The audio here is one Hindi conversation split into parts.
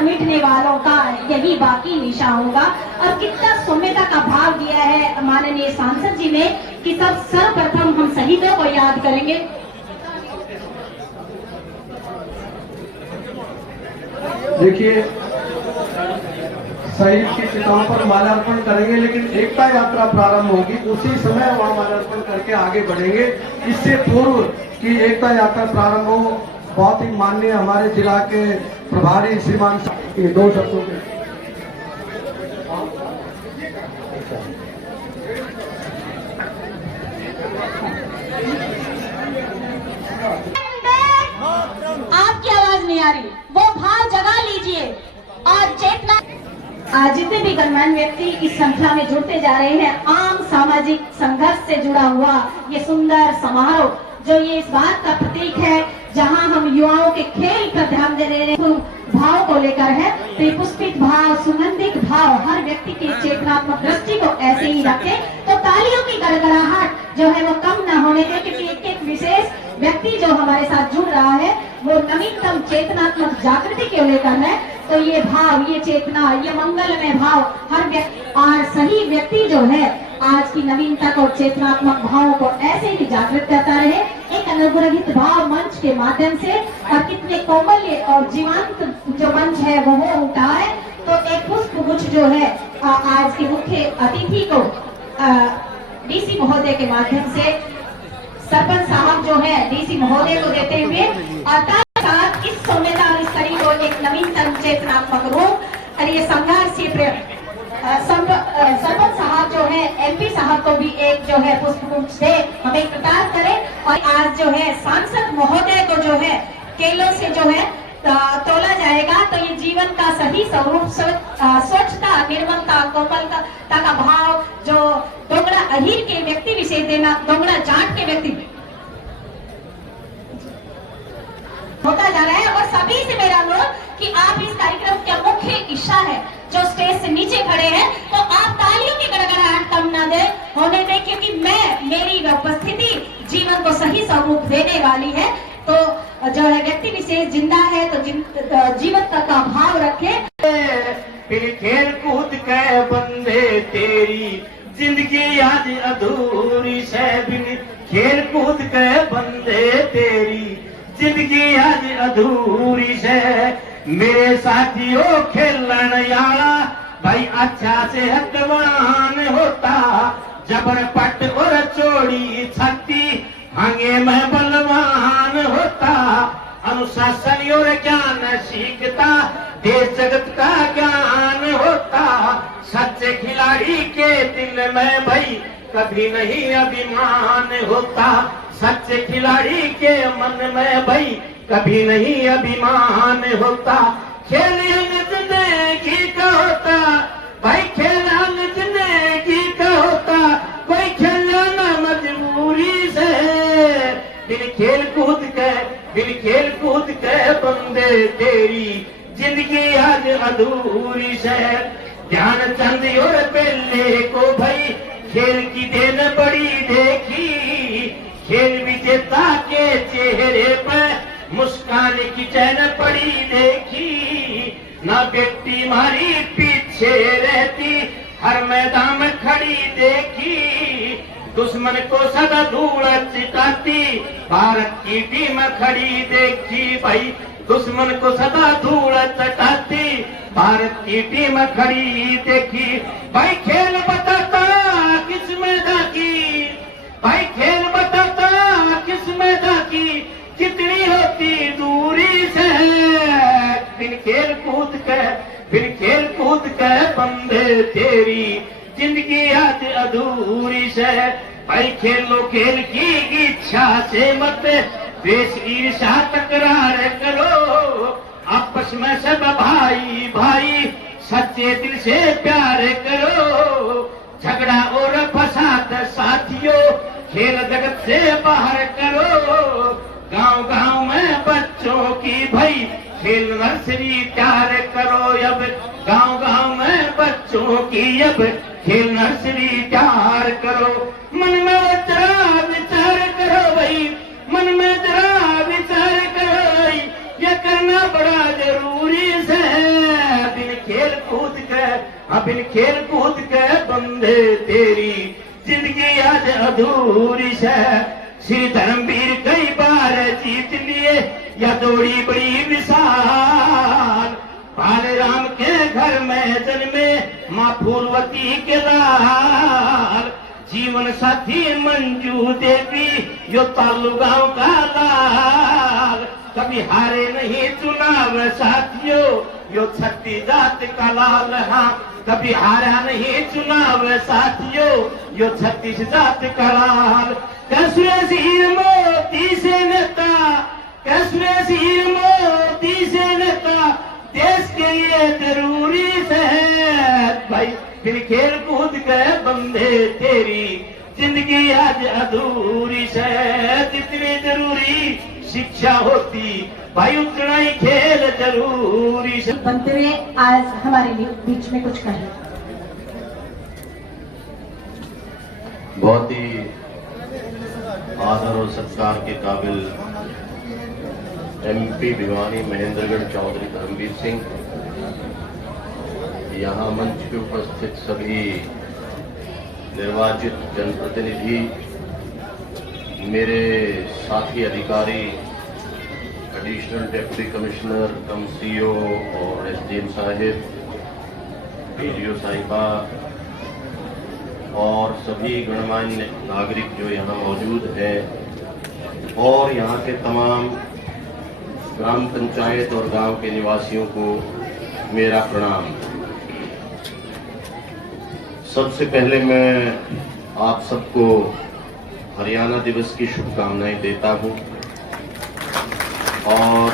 पर मिटने वालों का यही बाकी निशा होगा। और कितना सौम्यता का भाव दिया है माननीय सांसद जी ने कि सब सर्वप्रथम हम शहीदों को याद करेंगे। देखिए, शहीद की चिताओं पर माल्यार्पण करेंगे, लेकिन एकता यात्रा प्रारंभ होगी, उसी समय वहां माल्यार्पण करके आगे बढ़ेंगे। इससे पूर्व की एकता यात्रा प्रारंभ हो, बहुत ही माननीय हमारे जिला के प्रभारी श्रीमान दो शब्दों के आपकी आवाज नहीं आ रही, वो भाव जगा लीजिए और चेतना। आज जितने भी गणमान्य व्यक्ति इस श्रृंखला में जुड़ते जा रहे हैं, आम सामाजिक संघर्ष से जुड़ा हुआ ये सुंदर समारोह जो ये इस बात का प्रतीक है, जहां हम युवाओं के खेल पर ध्यान दे रहे हैं, भाव को लेकर है। तो ये पुष्पित भाव, सुगंधित भाव हर व्यक्ति की चेतनात्मक दृष्टि को ऐसे ही रखे तो तालियों की गड़गड़ाहट जो है वो कम न होने दे, क्योंकि एक एक विशेष व्यक्ति जो हमारे साथ जुड़ रहा है वो नवीनतम चेतनात्मक जागृति को लेकर है। तो ये भाव, ये चेतना, ये मंगलमय भाव हर व्यक्ति और सही व्यक्ति जो है आज की नवीनता और चेतनात्मक भावों को ऐसे ही जागृत करता रहे, एक अनुग्रहित भाव मंच के माध्यम से। और कितने कोमल और जीवंत जो मंच है वो हो उठा है। तो एक पुष्प गुच्छ जो है आज के मुख्य अतिथि को डीसी महोदय के माध्यम से सरपंच साहब जो है डीसी महोदय को देते हुए और साथ इस सौम्यता और इस कड़ी को एक नवीनतम चेतनात्मक रूप और ये संघर्ष सरपंच साहब जो है एमपी साहब को भी एक जो है पुष्पगुच्छ से हमें कृतार्थ करें। और आज जो है सांसद महोदय को जो है केलों से जो है तोला जाएगा। तो ये जीवन का सही स्वरूप स्वच्छता, निर्मलता, कोमलता का भाव जो डोंगरा अहीर के व्यक्ति विशेष देना, डोंगरा जाट के व्यक्ति होता जा रहा है। और सभी से मेरा अनुरोध कि आप इस कार्यक्रम का मुख्य हिस्सा है जो स्टेज से नीचे खड़े हैं, तो आप तालियों की गड़गड़ाहट कम न दे होने दें, क्योंकि मेरी उपस्थिति जीवन को सही स्वरूप देने वाली है। तो जो है व्यक्ति विशेष जिंदा है तो जीवन का भाव रखे। फिर खेल कूद के बंदे तेरी जिंदगी आज अधूरी से, बिन खेल कूद के बंदे तेरी जिंदगी आज अधूरी से। मेरे साथियों खेलन यारा भाई अच्छा से हकवान होता, जबर पट और चोड़ी छत्ती हंगे में बलवान होता। अनुशासन और ज्ञान सीखता, देश जगत का ज्ञान होता। सच्चे खिलाड़ी के दिल में भाई कभी नहीं अभिमान होता। सच्चे खिलाड़ी के मन में भाई कभी नहीं अभिमान होता। खेल जिंदगी का होता भाई, खेल जिंदगी का होता, कोई खेलना मजबूरी से। बिन खेल कूद के बंदे तेरी जिंदगी आज अधूरी से। ध्यानचंद और पेले को भाई खेल की देन बड़ी देखी, खेल विजेता के चेहरे पर मुस्कान की चैन पड़ी देखी। ना बेटी मारी पीछे रहती, हर मैदान में खड़ी देखी। दुश्मन को सदा धूल चिताती, भारत की टीम खड़ी देखी भाई। दुश्मन को सदा धूल चटाती, भारत की टीम खड़ी देखी भाई। खेल बताता किस मैदान की भाई, खेल बताता किस मैदान की कितनी होती दूरी से। फिर खेल कूद के बंदे तेरी जिंदगी आज अधूरी से। भाई खेलो खेल की इच्छा से मत द्वेष ईर्ष्या तकरार करो। आपस में सब भाई भाई सच्चे दिल से प्यार करो। झगड़ा और फसाद साथियों खेल जगत से बाहर करो। गांव गांव में बच्चों की भाई खेल नर्सरी तैयार करो। अब गांव गांव में बच्चों की अब खेल नर्सरी तैयार करो। मन में जरा विचार करो भाई, मन में जरा विचार करो भाई, ये करना बड़ा जरूरी है। कूद के, अब इन खेल कूद के बंदे तेरी जिंदगी आज अधूरी है। श्री धर्मवीर कई बार जीत लिए या दौड़ी बड़ी मिसाल, बाल राम के घर में जन्मे माँ फूलवती के लाल, जीवन साथी मंजू देवी यो तालू गांव का लाल, कभी हारे नहीं चुनाव साथियों यो छत्ती जात का लाल। हाँ, कभी हारा नहीं चुनाव साथियों यो छत्तीस जात का लाल। कसरे मोती से नेता, कसरे मोती से नेता देश के लिए जरूरी है भाई, फिर खेल कूद के बंदे तेरी जिंदगी आज अधूरी है। जितनी जरूरी शिक्षा होती भाई उतना ही खेल जरूरी है। बनते हुए आज हमारे बीच में कुछ कहें। बहुत ही आदर और सत्कार के काबिल एमपी भिवानी महेंद्रगढ़ चौधरी धर्मवीर सिंह, यहाँ मंच पे उपस्थित सभी निर्वाचित जनप्रतिनिधि, मेरे साथी अधिकारी, एडिशनल डिप्टी कमिश्नर कम सीओ और एसडीएम साहिब, डीडीओ साहिबा और सभी गणमान्य नागरिक जो यहाँ मौजूद हैं, और यहाँ के तमाम ग्राम पंचायत और गांव के निवासियों को मेरा प्रणाम। सबसे पहले मैं आप सबको हरियाणा दिवस की शुभकामनाएं देता हूं, और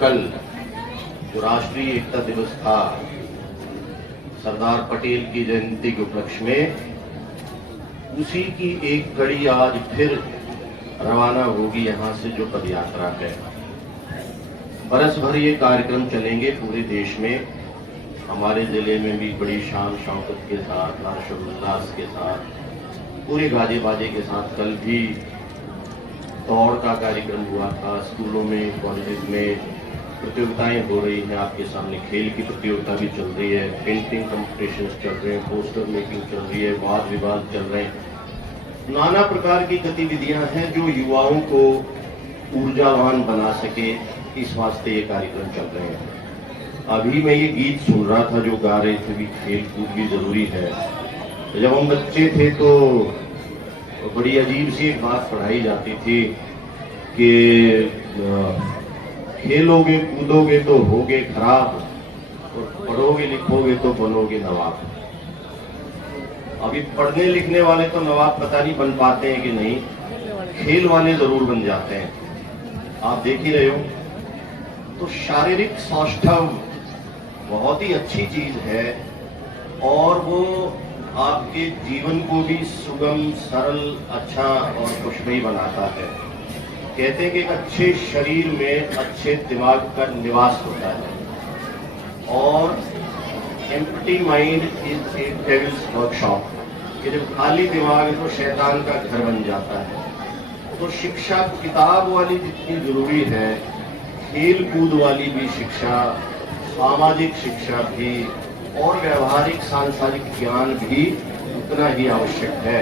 कल जो राष्ट्रीय एकता दिवस था सरदार पटेल की जयंती के उपलक्ष्य में, उसी की एक कड़ी आज फिर रवाना होगी यहाँ से, जो पद यात्रा है। बरस भर ये कार्यक्रम चलेंगे पूरे देश में। हमारे जिले में भी बड़ी शान शौकत के साथ, हर्षोल्लास के साथ, पूरे गाजे बाजे के साथ कल भी दौड़ का कार्यक्रम हुआ था। स्कूलों में, कॉलेज में प्रतियोगिताएं हो रही हैं, आपके सामने खेल की प्रतियोगिता भी चल रही है, पेंटिंग कॉम्पिटिशन्स चल रहे हैं, पोस्टर मेकिंग चल रही है, वाद विवाद चल रहे हैं, नाना प्रकार की गतिविधियां हैं जो युवाओं को ऊर्जावान बना सके, इस वास्ते ये कार्यक्रम चल रहे हैं। अभी मैं ये गीत सुन रहा था जो गा रहे थे भी खेल कूद भी जरूरी है। जब हम बच्चे थे तो बड़ी अजीब सी एक बात पढ़ाई जाती थी कि खेलोगे कूदोगे तो होगे खराब, और पढ़ोगे लिखोगे तो बनोगे नवाब। अभी पढ़ने लिखने वाले तो नवाब पता नहीं बन पाते हैं कि नहीं, खेल वाले जरूर बन जाते हैं। आप देख ही रहे हो। तो शारीरिक सौष्ठव बहुत ही अच्छी चीज है, और वो आपके जीवन को भी सुगम, सरल, अच्छा और खुशमयी बनाता है। कहते हैं कि एक अच्छे शरीर में अच्छे दिमाग का निवास होता है, और empty mind is a devils workshop, कि जब खाली दिमाग है तो शैतान का घर बन जाता है। तो शिक्षा किताब वाली जितनी जरूरी है, खेल कूद वाली भी शिक्षा, सामाजिक शिक्षा भी, और व्यवहारिक सांसारिक ज्ञान भी उतना ही आवश्यक है।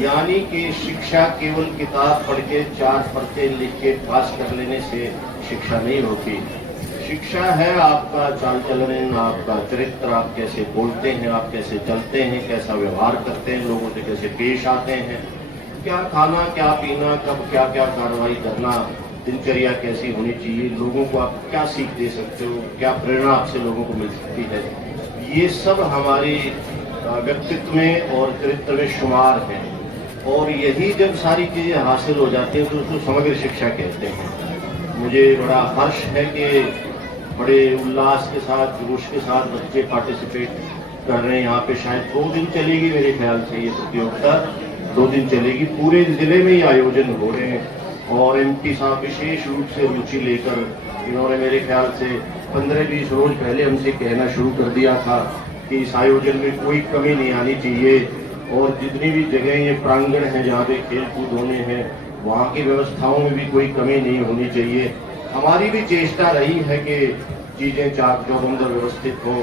यानी कि शिक्षा केवल किताब पढ़ के 4 परतें लिख के पास कर लेने से शिक्षा नहीं होती। शिक्षा है आपका चाल चलन, आपका चरित्र, आप कैसे बोलते हैं, आप कैसे चलते हैं, कैसा व्यवहार करते हैं, लोगों से कैसे पेश आते हैं, क्या खाना, क्या पीना, कब क्या क्या कार्रवाई करना, दिनचर्या कैसी होनी चाहिए, लोगों को आप क्या सीख दे सकते हो, क्या प्रेरणा आपसे लोगों को मिल सकती है। ये सब हमारे व्यक्तित्व में और चरित्र में शुमार है, और यही जब सारी चीजें हासिल हो जाती हैं तो उसको समग्र शिक्षा कहते हैं। मुझे बड़ा हर्ष है कि बड़े उल्लास के साथ, जोश के साथ बच्चे पार्टिसिपेट कर रहे हैं। यहाँ पे शायद 2 दिन चलेगी मेरे ख्याल से ये प्रतियोगिता, 2 दिन चलेगी, पूरे जिले में ही आयोजन हो रहे हैं। और एमपी साहब विशेष रूप से रुचि लेकर इन्होंने मेरे ख्याल से 15-20 रोज पहले हमसे कहना शुरू कर दिया था कि इस आयोजन में कोई कमी नहीं आनी चाहिए, और जितनी भी जगह ये प्रांगण है जहाँ पे खेल कूद होने हैं, वहाँ की व्यवस्थाओं में भी कोई कमी नहीं होनी चाहिए। हमारी भी चेष्टा रही है कि चीजें चाक चौबंद व्यवस्थित हो।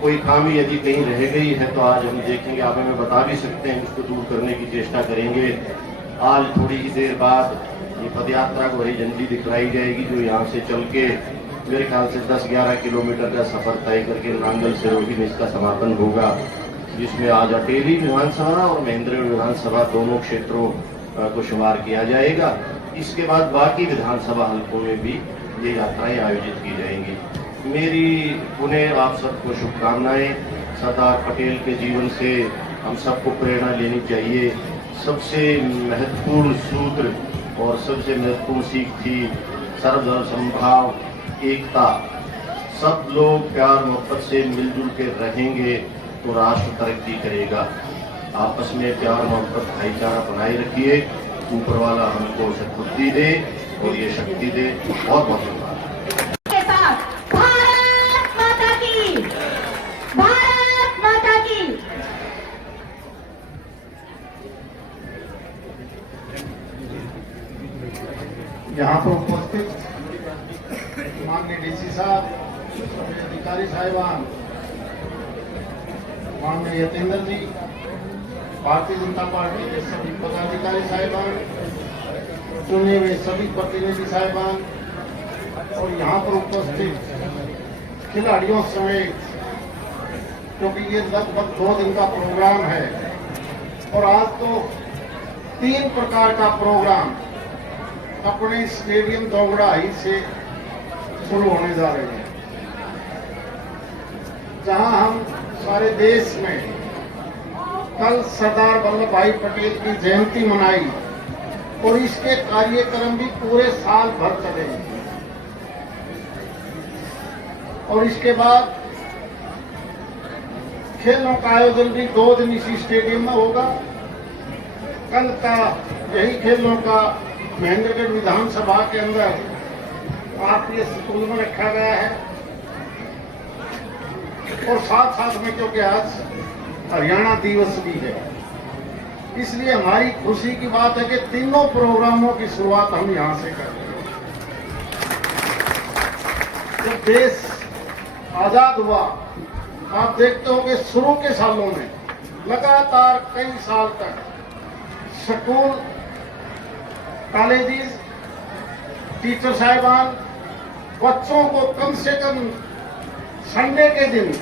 कोई खामी यदि कहीं रह गई है तो आज हम देखेंगे, आप हमें बता भी सकते हैं, उसको दूर करने की चेष्टा करेंगे। आज थोड़ी ही देर बाद ये पदयात्रा को हरी झंडी दिखलाई जाएगी, जो यहाँ से चल के मेरे ख्याल से 10-11 किलोमीटर का सफर तय करके नांगल सिरोही में इसका समापन होगा, जिसमें आज अटेली विधानसभा और महेंद्रगढ़ विधानसभा दोनों क्षेत्रों को शुमार किया जाएगा। इसके बाद बाकी विधानसभा हलकों में भी ये यात्राएं आयोजित की जाएंगी। मेरी पुनः आप सबको शुभकामनाएं। सरदार पटेल के जीवन से हम सबको प्रेरणा लेनी चाहिए। सबसे महत्वपूर्ण सूत्र और सबसे महत्वपूर्ण सीख थी सर्वधर्म समभाव, एकता। सब लोग प्यार मोहब्बत से मिलजुल के रहेंगे तो राष्ट्र तरक्की करेगा। आपस में प्यार मोहब्बत भाईचारा बनाए रखिए। ऊपर वाला हमको सद्बुद्धि दे और ये शक्ति दे। बहुत बहुत धन्यवाद। के साथ भारत माता की, भारत माता की। यहाँ पर उपस्थित माननीय डीसी साहब, सभी अधिकारी साहिबान, माननीय यतेंद्र जी, भारतीय जनता पार्टी के सभी पदाधिकारी साहिबान, चुने हुए सभी प्रतिनिधि साहिबान और यहाँ पर उपस्थित खिलाड़ियों समेत, क्योंकि ये लगभग 2 दिन का प्रोग्राम है और आज तो 3 प्रकार का प्रोग्राम अपने स्टेडियम दोगड़ाही से शुरू होने जा रहे हैं, जहां हम सारे देश में कल सरदार वल्लभ भाई पटेल की जयंती मनाई और इसके कार्यक्रम भी पूरे साल भर चलेंगे। और इसके बाद खेलों का आयोजन भी 2 दिन इसी स्टेडियम में होगा। कल का यही खेलों का महेंद्रगढ़ विधानसभा के अंदर आरपीए स्कूल में रखा गया है और साथ साथ में क्योंकि आज हरियाणा दिवस भी है, इसलिए हमारी खुशी की बात है कि तीनों प्रोग्रामों की शुरुआत हम यहां से कर रहे हैं। जब देश आजाद हुआ, आप देखते हो कि शुरू के सालों में लगातार कई साल तक स्कूल, कॉलेजेस, टीचर साहिबान बच्चों को कम से कम संडे के दिन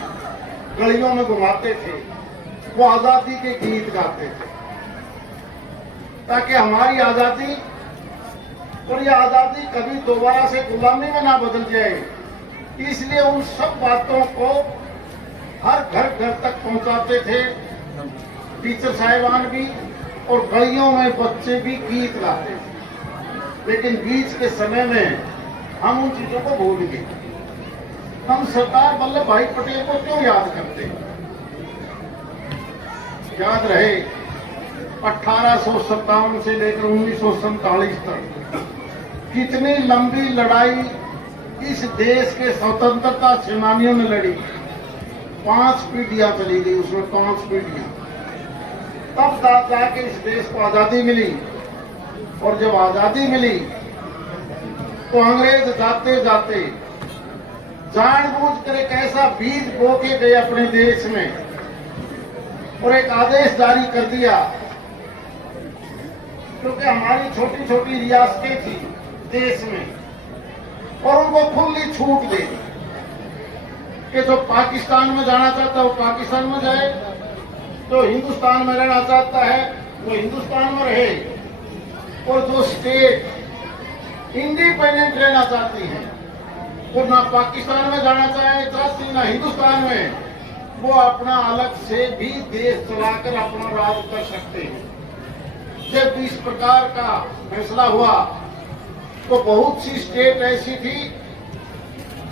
गलियों में घुमाते थे, वो आजादी के गीत गाते थे, ताकि हमारी आजादी और ये आजादी कभी दोबारा से गुलामी में ना बदल जाए। इसलिए उन सब बातों को हर घर तक पहुंचाते थे टीचर साहिबान भी, और गलियों में बच्चे भी गीत गाते थे। लेकिन बीच के समय में हम उन चीजों को भूल गए। हम सरदार वल्लभ भाई पटेल को क्यों याद करते हैं? याद रहे 1857 से लेकर 1947 तक कितनी लंबी लड़ाई इस देश के स्वतंत्रता सेनानियों ने लड़ी। 5 पीढ़ियां चली गई, उसमें 5 पीढ़ियां, तब जाके इस देश को आजादी मिली। और जब आजादी मिली तो अंग्रेज जाते जाते जानबूझकर एक ऐसा बीज बो के गए अपने देश में और एक आदेश जारी कर दिया, क्योंकि हमारी छोटी छोटी रियासतें थी देश में और उनको खुली छूट दे दी कि जो पाकिस्तान में जाना चाहता है वो पाकिस्तान में जाए, जो हिंदुस्तान में रहना चाहता है वो हिंदुस्तान में रहे, और जो स्टेट इंडिपेंडेंट रहना चाहती है वो ना पाकिस्तान में जाना चाहती ना हिंदुस्तान में, वो अपना अलग से भी देश चलाकर अपना राज कर सकते हैं। जब इस प्रकार का फैसला हुआ तो बहुत सी स्टेट ऐसी थी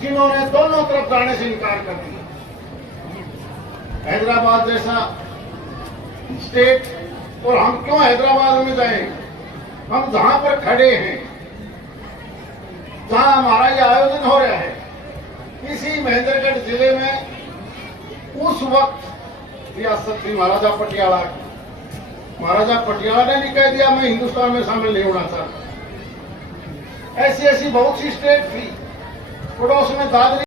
जिन्होंने दोनों तरफ जाने से इनकार कर दिया। हैदराबाद जैसा स्टेट, और हम क्यों हैदराबाद में जाएं? हम जहां पर खड़े हैं, जहां हमारा ये आयोजन हो रहा है, इसी महेंद्रगढ़ जिले में उस वक्त रियासत थी महाराजा पटियाला की। महाराजा पटियाला ने भी कह दिया मैं हिंदुस्तान में शामिल नहीं होना चाहता। ऐसी ऐसी बहुत सी स्टेट थी। पड़ोस में दादरी